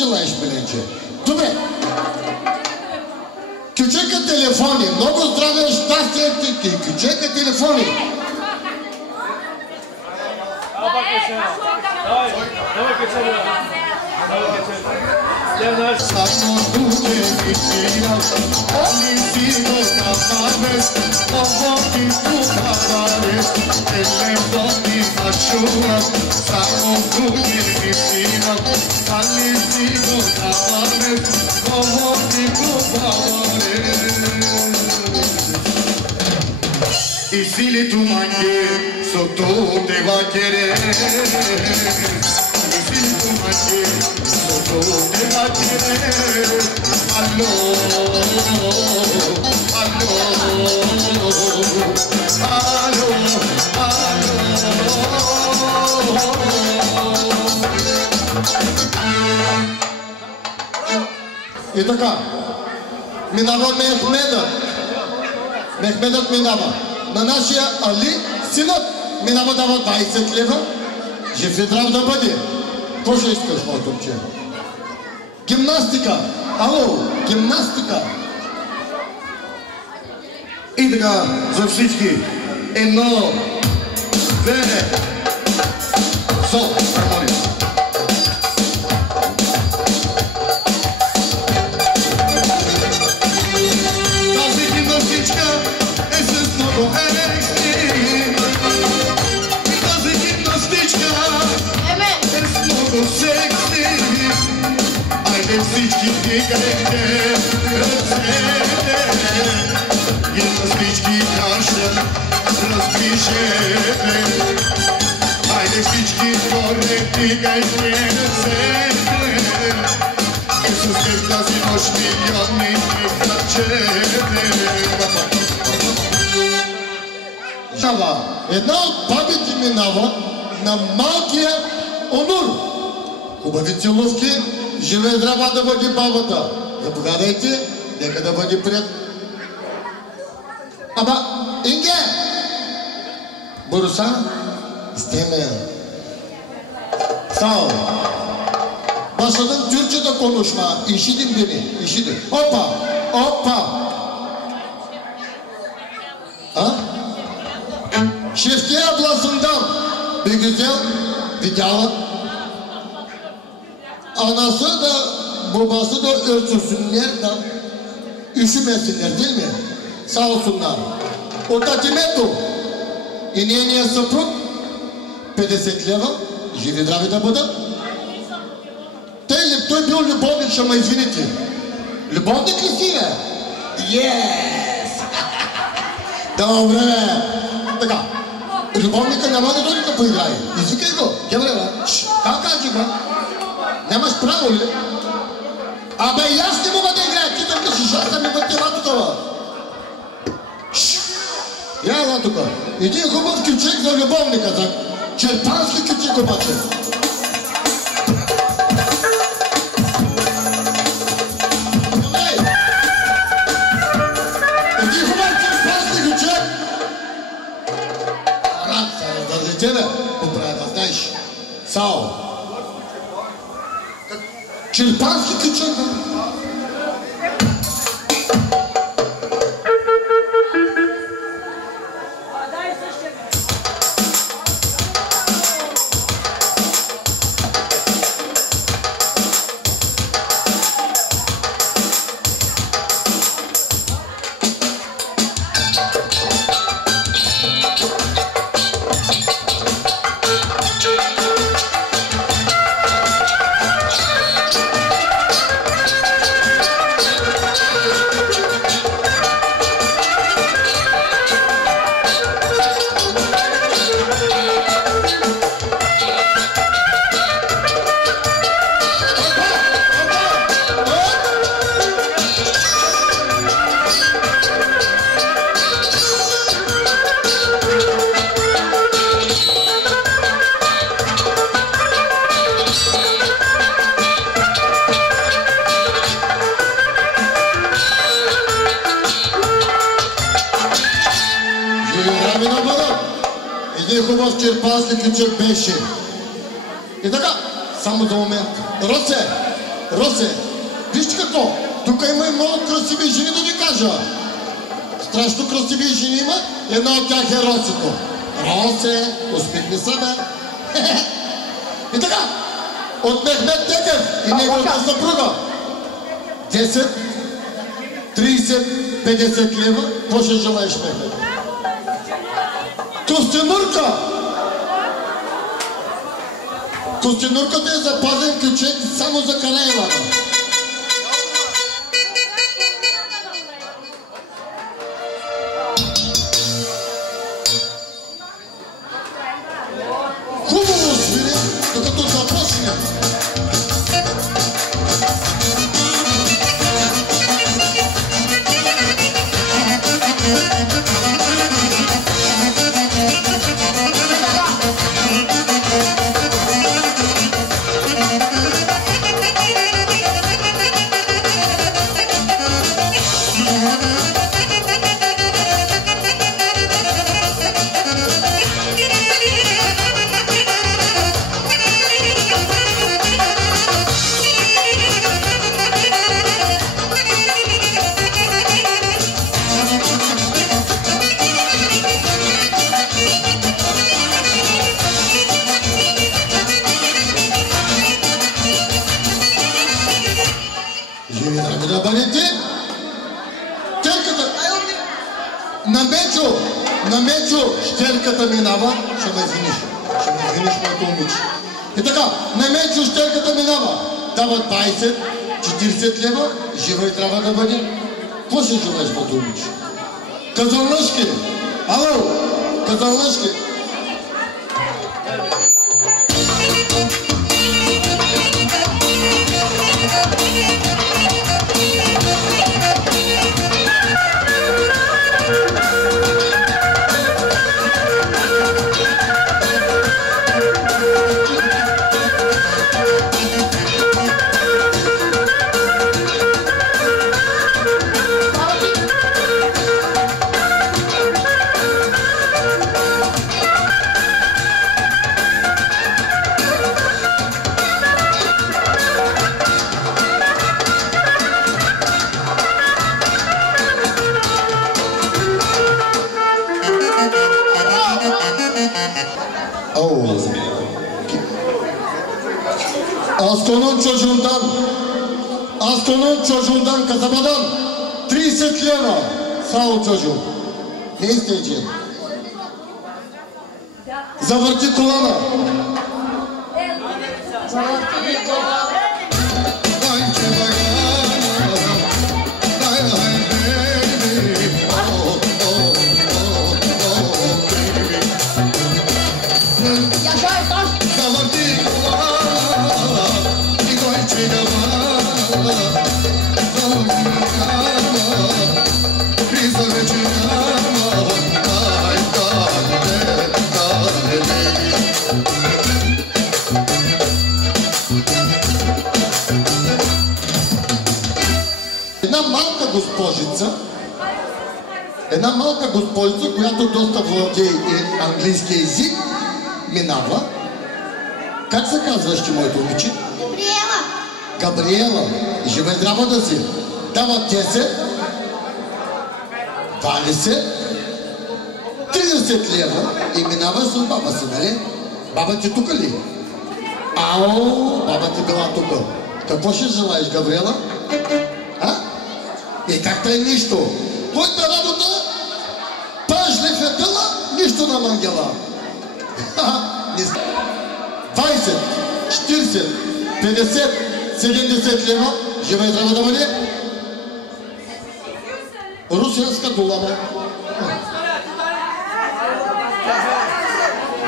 желаеш, Миленче? Добре. Кючека телефони. Много здраве, щастие ти. Кючека телефони. Само туке висира, они си го забавес, овоки тукаварес, телефони начуват. Само туке висира, они си го забавес, овоки тукаварес. И сили туманге, сото те ва querer. Allo, allo, И така, минава Мехмедът минава. На нашия Али синът минава дава 20 лева. Жив и здрав да бъде. Какво ще искаш, моето момче? Гимнастика! Ало, гимнастика! И така, за всички. 1, 2, сол, хармония. Тази гимнастичка е с много екстри. Тази гимнастичка е с много секси. Айде всички вдигайте ръцете, гимнастички кажат, разпишете. Айде всички горе вдигайте ръцете, и с теб тази нощ милиони кръчете. Една от бабите минава на малкия Онур. Хубави целувки. Живе здрава да бъде бабата. Заповядайте, нека да бъде пред. Ама, Инге! Боруса, стеме. Стал. Başladım Türkçe'de konuşma. İşidin beni, işidin. Hoppa, hoppa. Ha? Şefki ablasından bir güzel vidyalı. Anası da babası da ölçüsünler de üşümesinler değil mi? Sağ olsunlar. Orada Cimetto и нейния съпруг 50 лева, живи здрави да бъдат. Той бил любовник, ще ме извините. Любовник ли си, бе? Yes! Добре! Така, любовника няма да дойде да поиграе. Извикай го. Кебре, бе? Как кажи, бе? Нямаш право ли? Абе, и аз не мога да играя. Ти да кажеш, аз да ми бъдева такова. Я ела тук. Един хубав кючек за любовника, за черпански кючек обаче. Един хубав черпански кючек. Рад се раздази тебе. Добре, да знаеш. Сао. Черпански кючек, бе. Черпански кючек беше. И така, само за момент. Роце, Росе, вижте какво, тук има и много красиви жени, да ви кажа. Страшно красиви жени има, една от тях е Росето. Росе, усмихни се, бе. И така, от Мехмет Текев и неговата съпруга. 10, 30, 50 лева. Какво ще желаеш, Мехмет? Костенурка! Костенурката е запазен ключек само за Караевата. Хубаво свири, докато започне. На Мечо щерката минава, ще ме извиниш, моето момиче. И така, на Мечо щерката минава, дават 20, 40 лева, жива и трябва да бъде. Какво ще желаеш, моето момиче? Казалнъшки, ало, казалнъшки. Askonun çocuğundan kasabadan 30 lira. Sağ ol çocuğum. Ne isteyeceğim? Zavırtı kulağına. Една малка госпожица, която доста владее английски език, минава. Как се казваш ти, моето момиче? Габриела. Габриела. Жива и здрава да си. Дава 10, 20, 30 лева и минава с баба си, нали? Баба ти тук ли? Ао, баба ти била тук. Какво ще желаеш, Габриела? А? И как тъй нищо? Твоята работа, паш ли фетела, нищо на мангела. 20, 40, 50, 70 лева, жива и здрава да бъде. Русинска долара.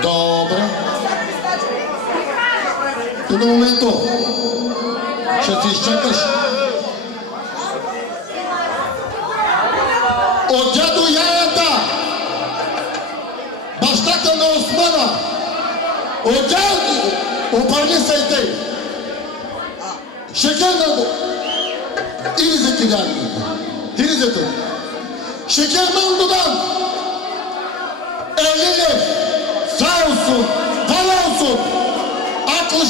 Добре. Тук на момento ще ти изчакаш. От дядо Яята, бащата на Османа, от дядо, обърни се и тъй. Шекерна го. Или за кидани. Или за това. Шекерман додан. Елилев, Саусун, Палаусун. Акуш,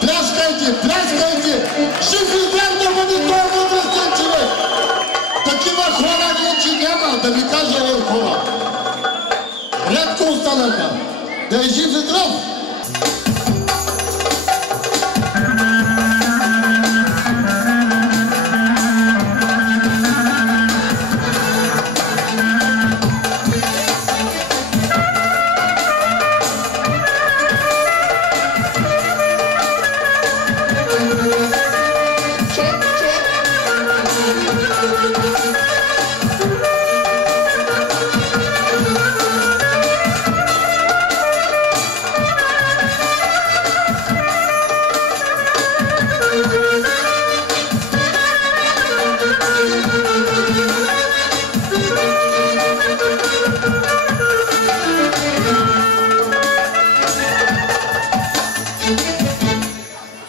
пляскайте, пляскайте. Да е жив и здрав!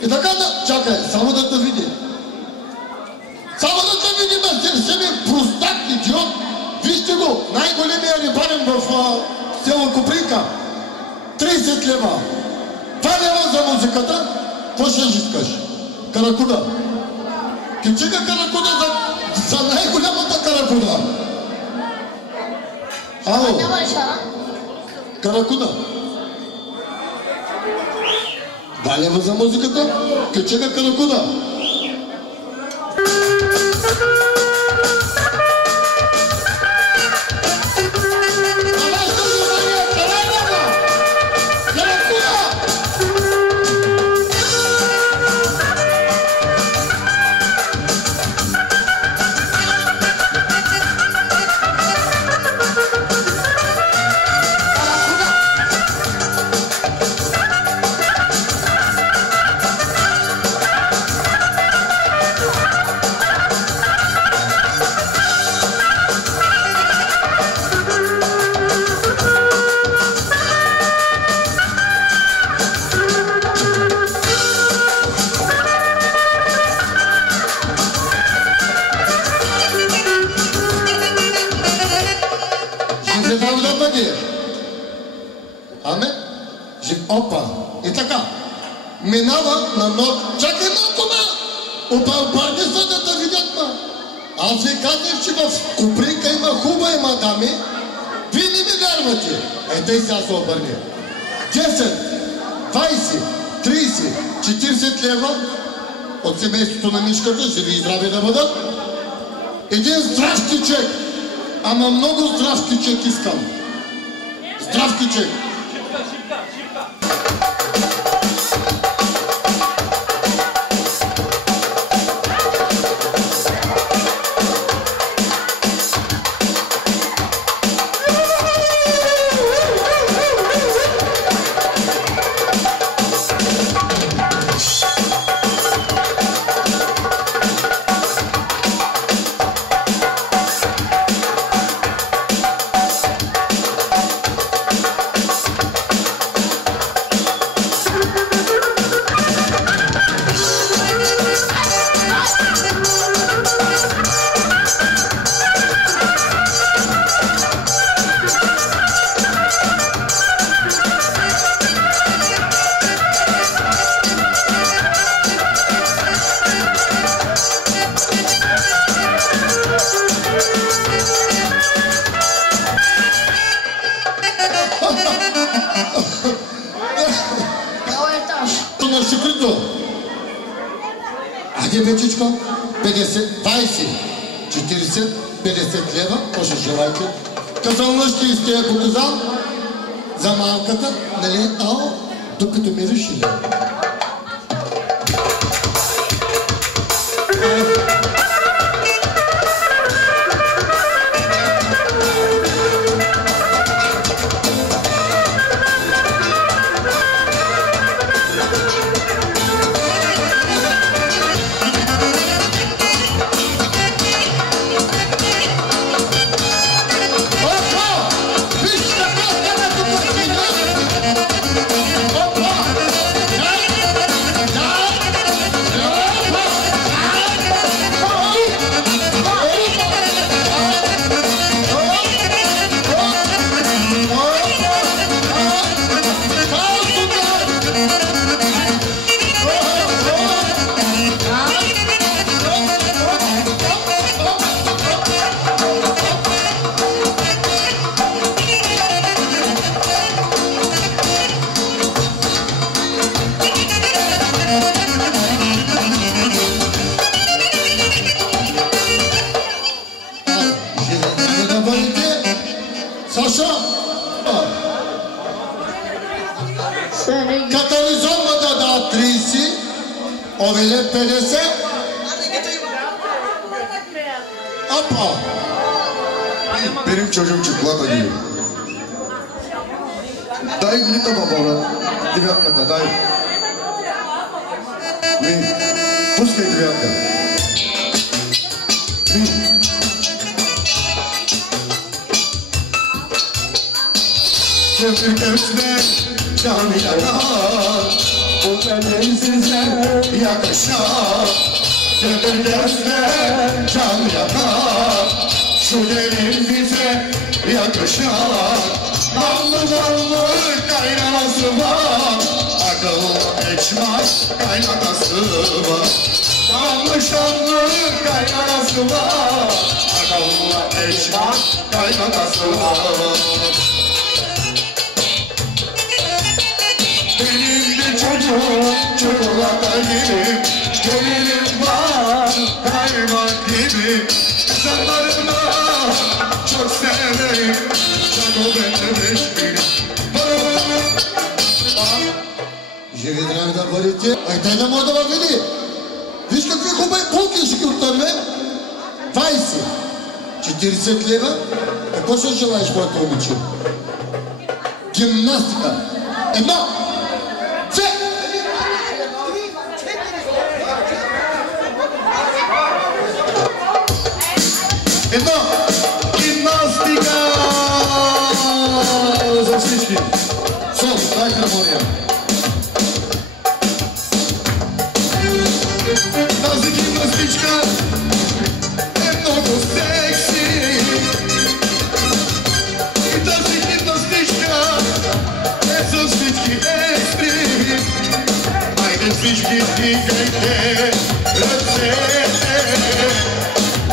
И така да, чакай, само да те види. Само да те види, себе простак, идиот. Вижте го, най-големия рибарен в село Копринка. 30 лева. 2 лева за музиката. Какво ще искаш? Каракуда. Кичига каракуда за най-голямата каракуда. Ало. Каракуда. 2 лева за музиката. Кичига каракуда. Аме? Опа. И така. Минава на ног. Чакай малко, ма! Обърни се да те видят, ма! Аз ви казах, че в Копринка има хубави мадами. Вие не ми вярвате. Ей сега се обърни. 10, 20, 30, 40 лева от семейството на Мишката, живи и здрави да бъдат. Един здрав кючек. Ама много здрав кючек искам. Здрав кючек. Айде, бечичко, 50, 20, 40, 50 лева, какво ще желайте? Казал ще изтея показал за малката, нали? Ао, докато ми решили. Опа! Овеле 50. Опа! Benim çocuğum çıplak değil. Dayı gülü de babana. Девятката, дай. Ми, пускай девятка. Ми. Köprüsüne can yakar, bu benim size yakışar. Köprüsüne can yakar, şu derin bize yakışar. Namlı namlı kaynanası var, akıl geçmez kaynanası var. Namlı şanlı kaynanası var, akıl geçmez kaynanası var. Benim de çocuğum çikolata gibi, gelinim var kaymak gibi. Kızanlarımda çok severim, çok o bendemiş biri. Живи, драги да бъдете. Дай да може да ме види. Виж какви хубави полкински от търве. 20, 40 лева. Какво ще желаеш, моето момиче? Гимнастика. Едно. Две. Едно. Гимнастика. За всички. Сол, дай хармония. Тази гимнастичка е много секси. И тази гимнастичка е за всички екстри. Айде всички дигайте ръцете.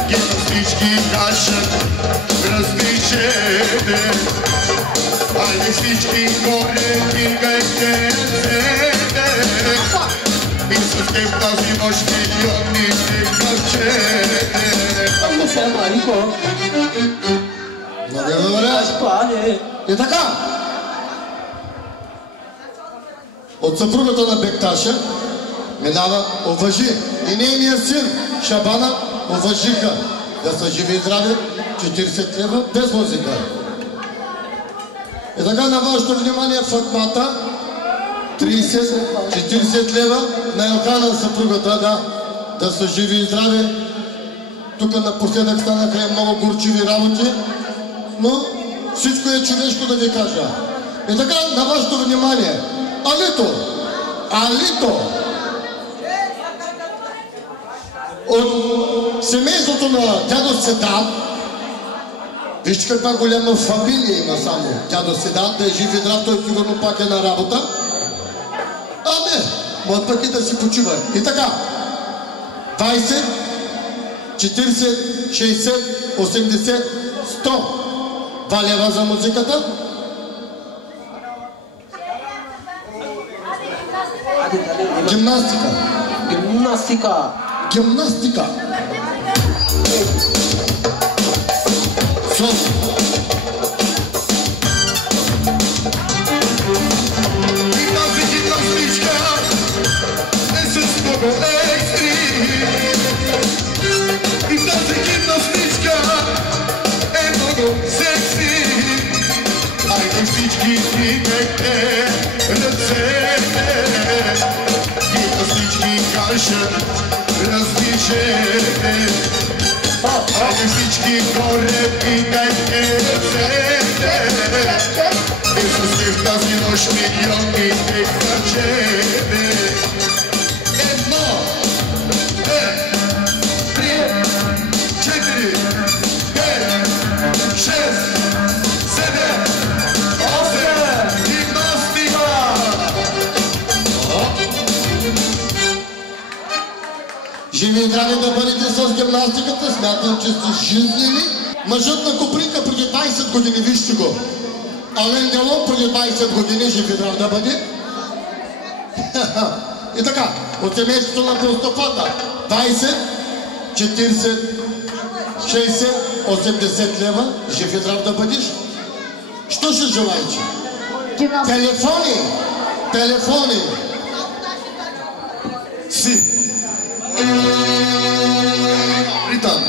Гимнастички кажат раздвижете. Айде всички горе дигайте ръцете. И с теб тази нощ милиони гърчете. Ама сега, Марико. Много добре. И така. От съпругата на Бекташа минава уважи и нейния син Шабана уважиха да са живи и здрави 40 лева без музика. И така на вашето внимание Фатмата 30-40 лева на Елхана съпругата, да са живи и здрави. Тук напоследък станаха много горчиви работи, но всичко е човешко да ви кажа. И така на вашето внимание Алито от семейството на дядо Седат. Вижте каква голяма фамилия има само дядо Седат, да е жив и здрав, той сигурно пак е на работа. А не, може пък и да си почива. И така, 20, 40, 60, 80, 100. 2 лева за музиката. Гимнастика. Сон. Айде всички горе пикайте ръцете. И с теб тази нощ милиони гърчете. Едно, две, три, 4, 5, 6, 7, 8, гимнастика! Живи и здрави да бъдете с гимнастиката, смятам, че сте жизнени. Мъжът на Копринка преди 20 години, вижте го. Ален Делон преди 20 години, жив и здрав да бъде. И така, от семейството на Пилстопата 20, 40, 60, 80 лева, жив и здрав да бъдеш. Що ще желаете? Телефони! Си! Ритъм.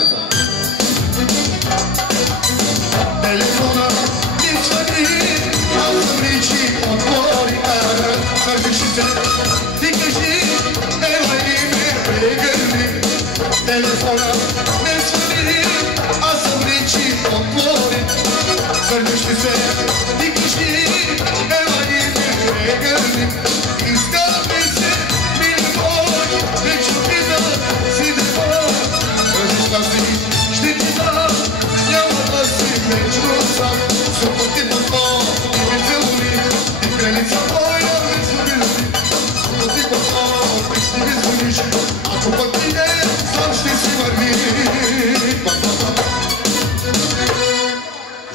Телефона ми звъни, аз съм Ричи, отвори вървиш се, ти кажи, ела и ме прегърни. Телефона ми звъни, аз съм Ричи, отвори вървиш се, ти кажи, ела и ме прегърни. Изкараме се, мили мой, вече питам си девой. Разишла си, ще ти дам, няма да си вечно сам. Супът ти познал и ме целуни, и кралица моя ме звъни. Супът ти познал и ще ми звъниш, ако пък ти не, сам ще си върви.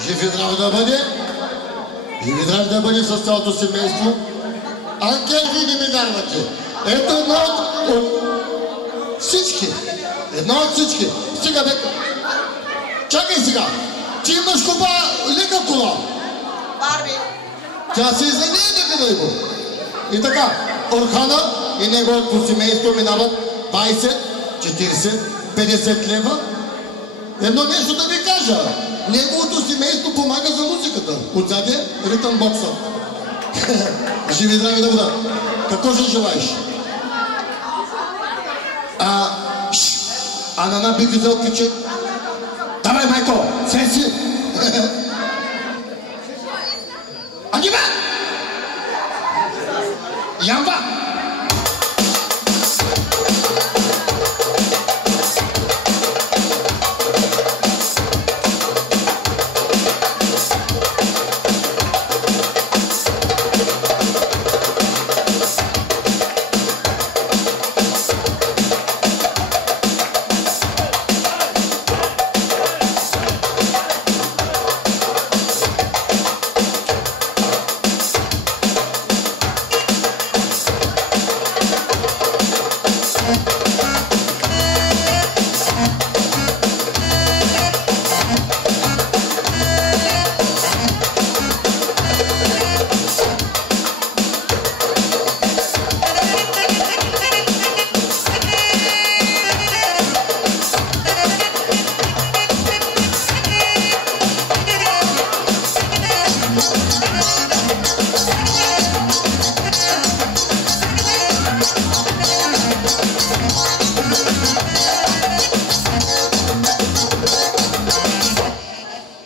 Жив и здрав да бъде, жив и здрав да бъде с цялото семейство. Ангел, ви не ми вярвате. Ето едно от всички. Едно от всички. Стига бе. Чакай сега. Ти имаш купа лека кола. Барби. Тя се изнемие дека да го. И така, Орхана и неговото семейство минават 20, 40, 50 лева. Едно нещо да ви кажа. Неговото семейство помага за музиката. Отзаде ритъм бокса. Живи здрави да бъда. Какво ще желаеш? Анана би взел ключе. Давай, майко, сенси. Агиба! Ямба!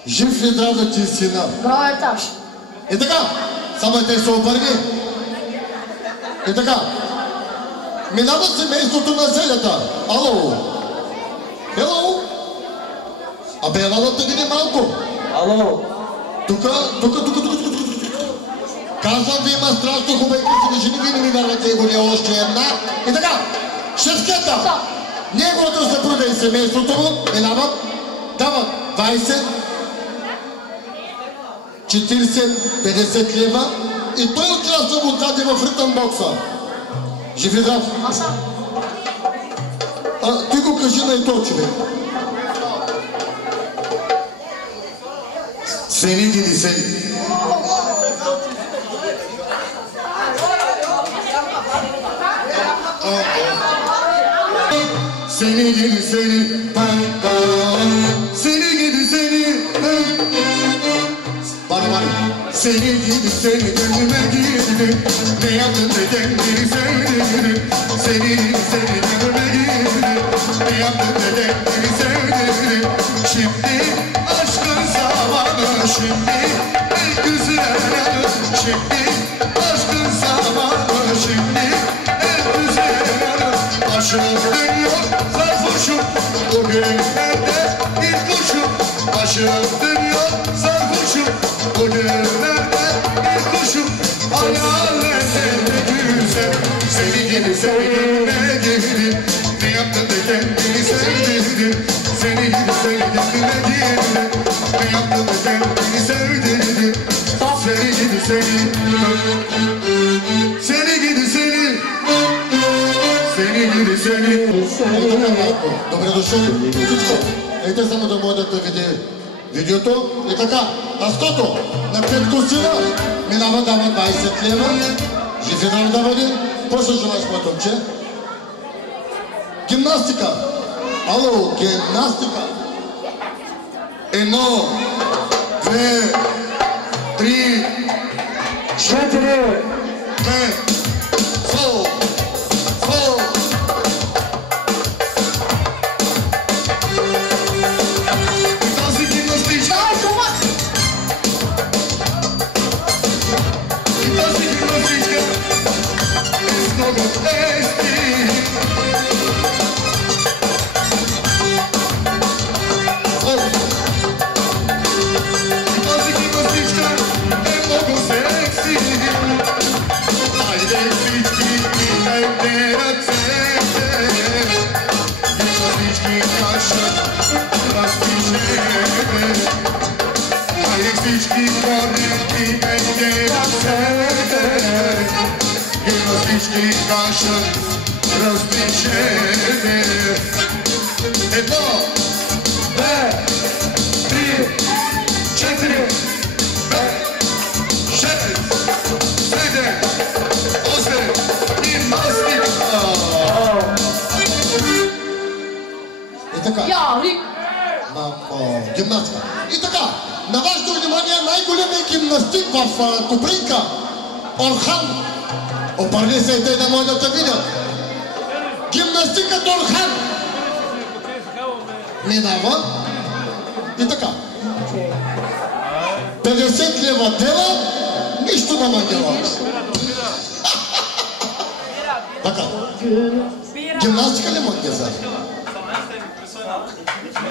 Жив ли здрав да ти сина? Браво, етаж. И така, само те се обърни. И така, минава семейството на зелята. Ало? Хело? Абе, ела да те види малко. Ало? Тука. Казвам ви, има страшно хубави красиви жени, вие не ми вярвате и горе още една. И така, шефката, неговото съпруга и семейството му минават, дават 20, 40, 50 лева и той участва отдаде в ритъм бокса. Жив и здрав. Ти го кажи на и то човек. Сени ги ли сени? Seni gidi seni, seni gidi seni, bana seni gidi seni, gönlüme girdi, ne yaptın da kendini sevdin, seni gidi seni, gönlüme girdi, ne yaptın da kendini sevdin, şimdi aşkın zamanı, şimdi el güzel yanı, şimdi aşkın zamanı, şimdi el güzel yanı, başım dönüyor. Bugünlerde bir kuşum, başım dönüyor sarhoşum. Bugünlerde bir kuşum, hayalete ne güzel. Seni gibi sevdiğime girdim, ne yaptın da kendini sevdirdin. Seni gibi sevdiğime girdim, ne yaptın da kendini sevdirdin. Seni gibi seni, seni gibi seni. Сени гиди сени. Добре дошъл. Всичко. Ейте само да може да види видеото. И така, таското на Петко Сила минава дава 20 лева. Жив и здрав да бъде. Какво ще желаеш, моето момче? Гимнастика. Ало, гимнастика. 1, 2, 3, 4, 5, сол. Гимнастика. И така, на вашето внимание най-големият гимнастик в Копринка, Орхан. Обърни се и те да могат да те видят. Гимнастикът Орхан. Минава. И така. 50 лева дела, нищо на мангела. Така. Гимнастика ли мангеза?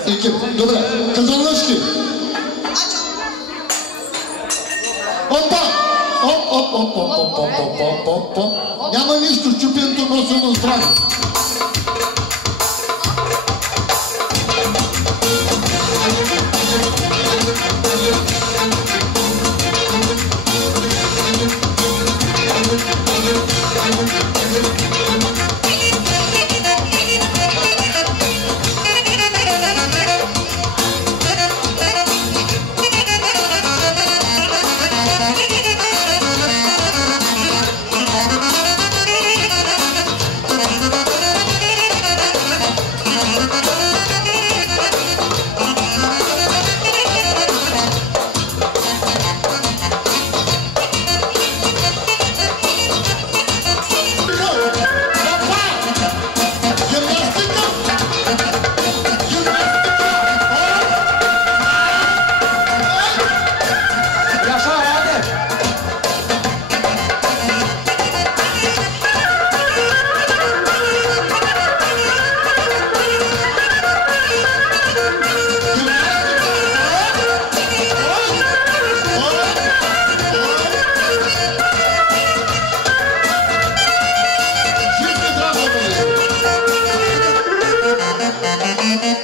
Екип, добре, казанлъжки. Опа! Оп. Няма нищо, чупенто носено здраве.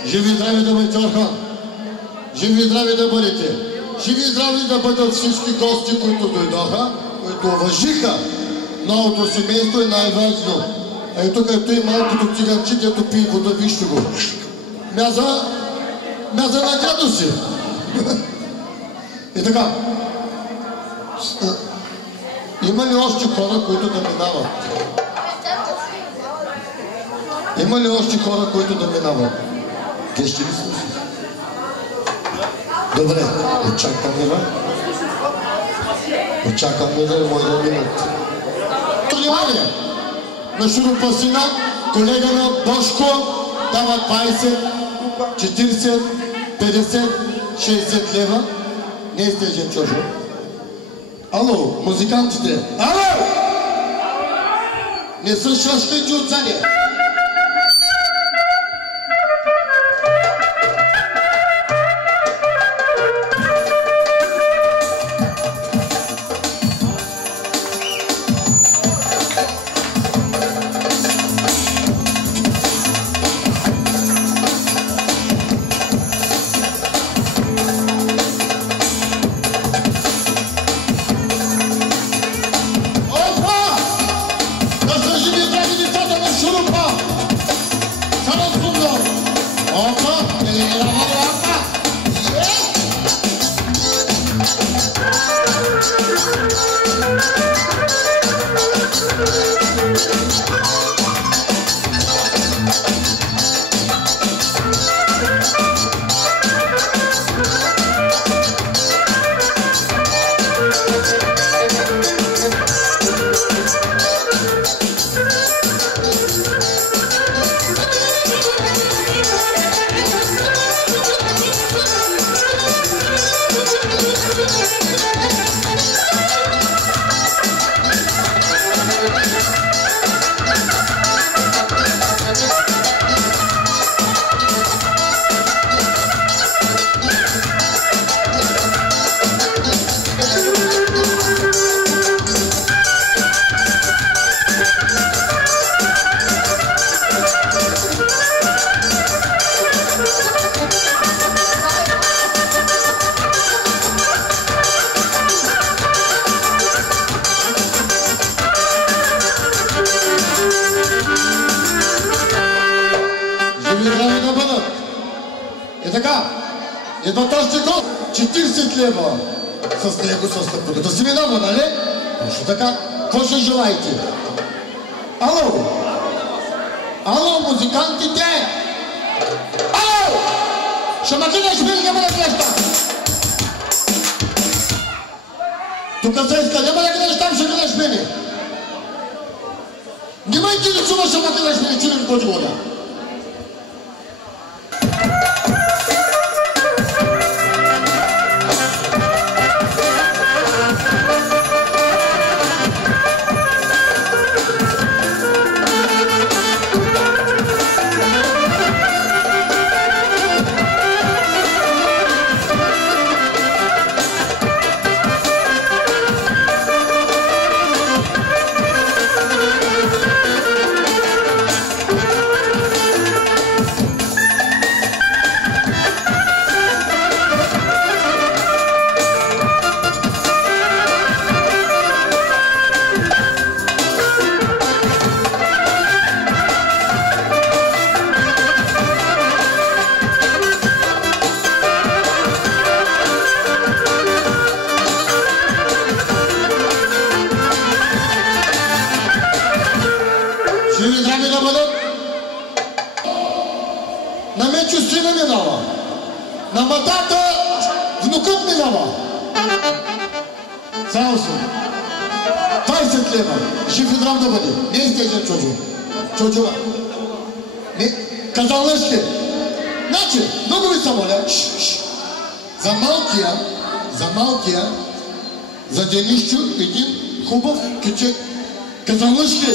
Живи и здрави да бъдете, Орхан! Живи и здрави да бъдете! Живи и здрави да бъдат всички гости, които дойдоха, които уважиха новото семейство и най-важно. Ей тук и малкото циганче, дето пие вода, вижте го. Мяза на дядо си. И така. Има ли още хора, които да минават? Има ли още хора, които да минават? Те ще ли са? Добре, очакваме да може да минат. Внимание! На шурупасина, колега на Бошко дава 20, 40, 50, 60 лева. Не сте жемчужо. Ало, музикантите! Ало! Не са шашкайте отзади! дами да бъдат. И така, едва този гол, 40 лева. С него с стъпката си минава, нали? Точно така. Какво ще желаете? Ало! Ало, музикантите! Ало! Ще ме гледаш мен, няма да гледаш там! Тук се иска, няма да гледаш там, ще гледаш мене! Не ме интересува, ще ме гледаш мене, че не го говоря! На матата внукът минава. Само съм. 20 лева. Жив и здрав да бъде. Не е стежен Чоджо. Чоджо. Не. Казал лъжки. Значи, много ви се моля. За малкия, за Денищу един хубав кючек. Казал лъжки.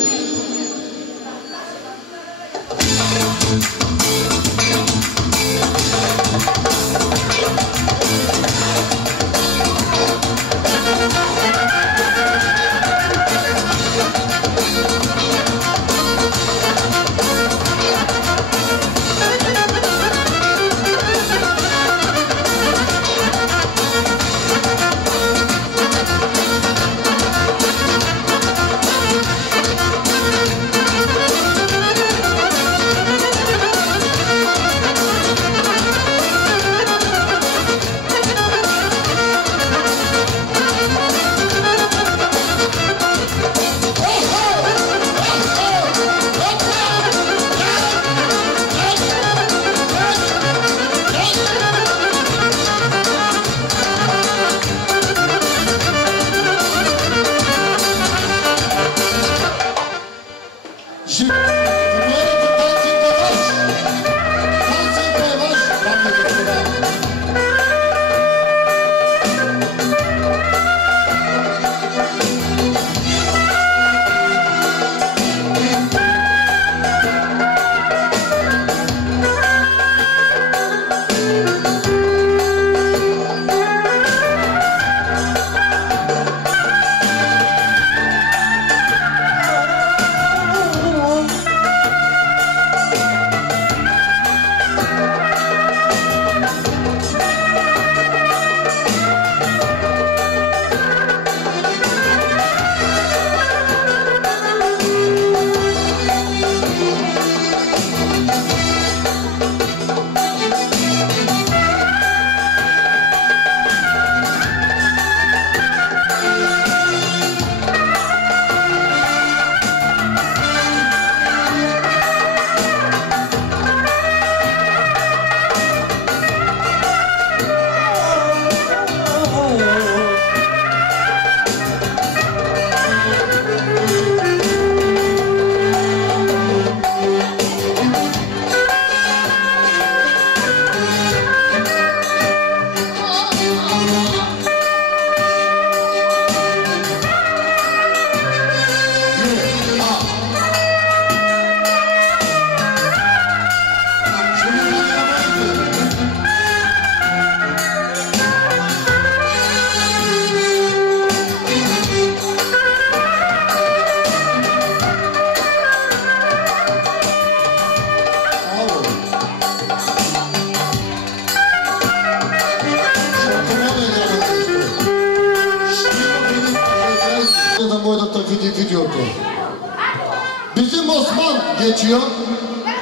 Bizim Osman geçiyor.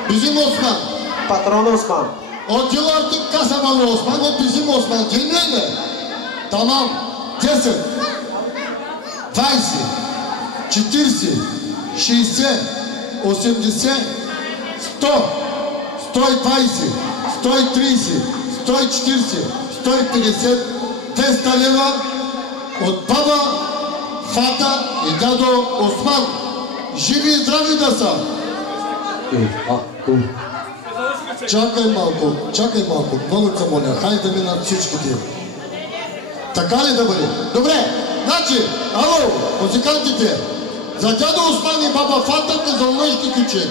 Bizim Osman. Патрон Осман. Отдел artık kasabalı Osman, o bizim Osman. Dinleyin mi? Tamam. 10, 20, 40, 60, 80, 100, 120, 130, 140, 150, 200 лева от баба, фата и дядо Осман. Живи и здрави да са! Чакай малко, много те моля, хайде да минат всичките. Така ли да бъде? Добре, значи, ало, музикантите, за дядо Осман и баба Фата, за мъжки ключи.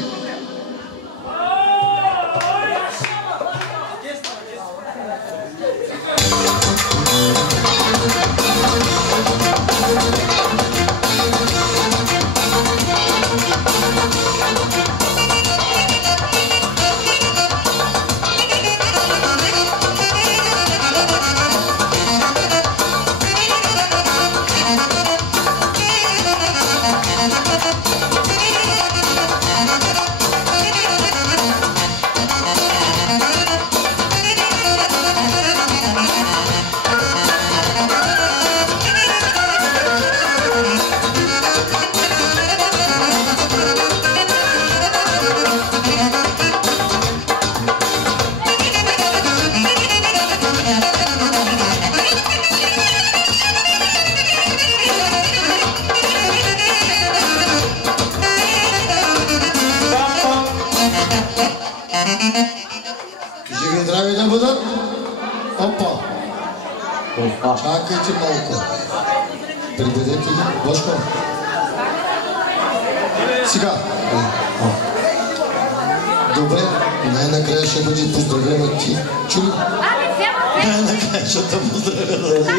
Живи и здрави да бъдат. Опа. Чакайте малко. Прибедете ги. Бошко. Сега. Добре. Най-накрая ще бъде поздравена ти. Чули? Най-накрая ще те поздравя.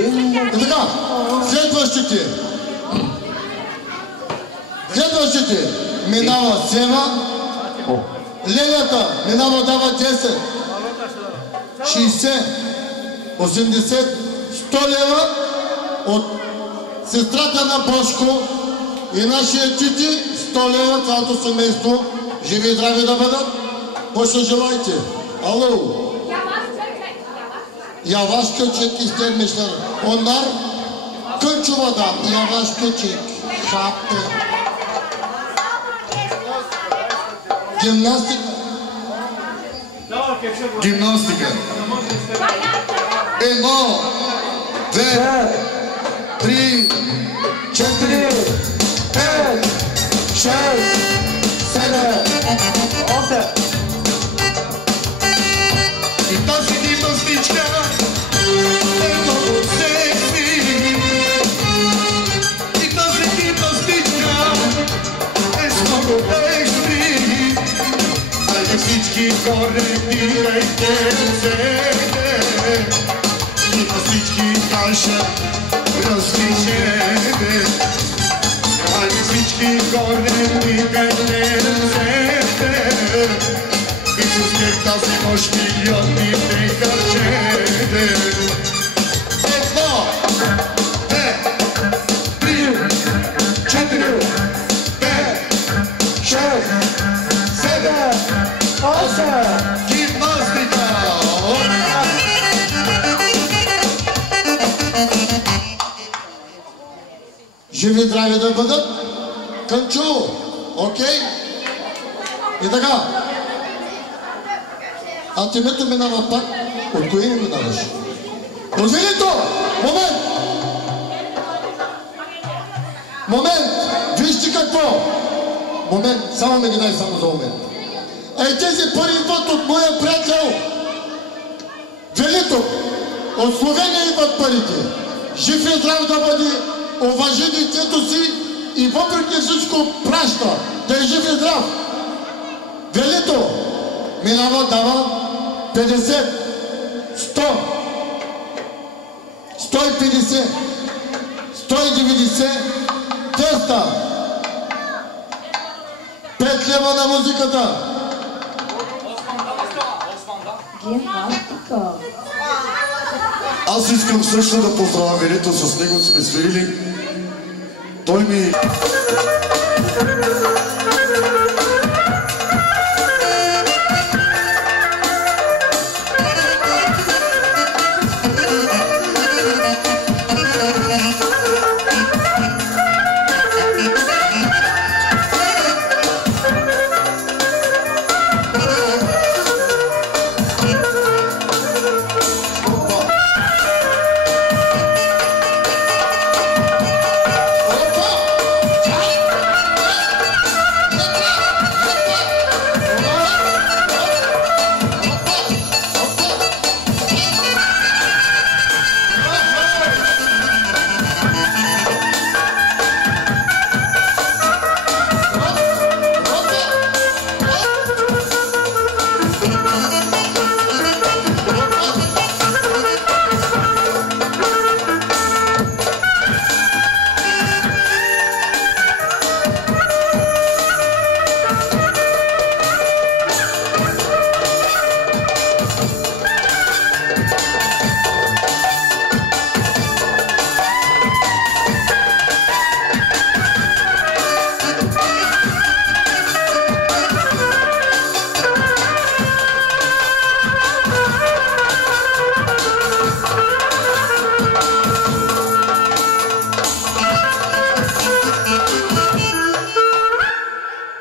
И така. Следващите. Минава Сева. Лелята минава дава 10, 60, 80, 100 лева от сестрата на Бошко и нашия Тити, 100 лева, цялото семейство. Живи и здрави да бъдат. Какво желайте? Ало? Yavaş köçek istermişler. Onlar Kınçuva'dan yavaş köçek şaptı. Гимнастика. 1, 2, 3, 4, 5, 6, 7, 8. И тази гимнастичка е много секси. И тази гимнастичка е с много екстри. Хайде всички горе, дигайте ръцете. И на всички кажат, различете. Хайде всички горе, дигайте ръцете. И с тях тази нощ милионите харчете. 1, 2, 3, 4, 5, 6, 7, 8. Гимнастика! Живи и здрави да бъдат. Кънчо, окей? И така. А темето минава пак. От кое не минаваш? От Велито! Момент! Момент! Вижте какво! Момент! Само ме ги дай само за момент. Ей, тези пари идват от моя приятел Велито. От Словения идват парите. Жив и здрав да бъде, уважи детето си и въпреки всичко праща. Да е жив и здрав. Велито минава, дава 50, 100, 150, 190, 200. 5 лева на музиката. Аз искам също да поздравя Велито, с него сме свирили. Той ми...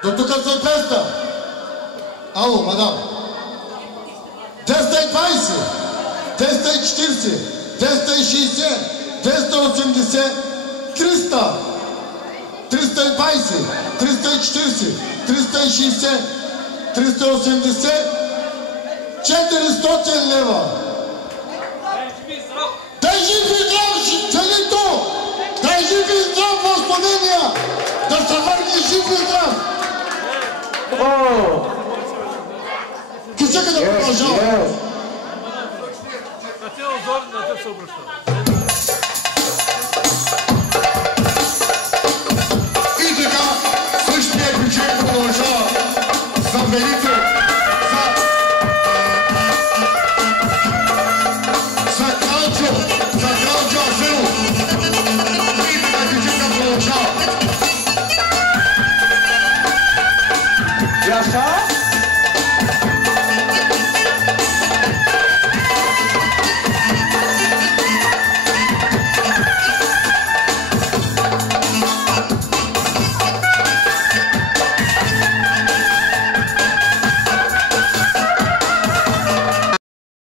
До тук са 200. Ало, мадам. 220, 240, 260, 280, 300, 320, 340, 360, 380, 400 лева. Дай жив и здрав, целито! Дай жив и здрав, Господиня! Да се върне жив и здрав! Кажете да продължава. На те отзор, на те се обръща.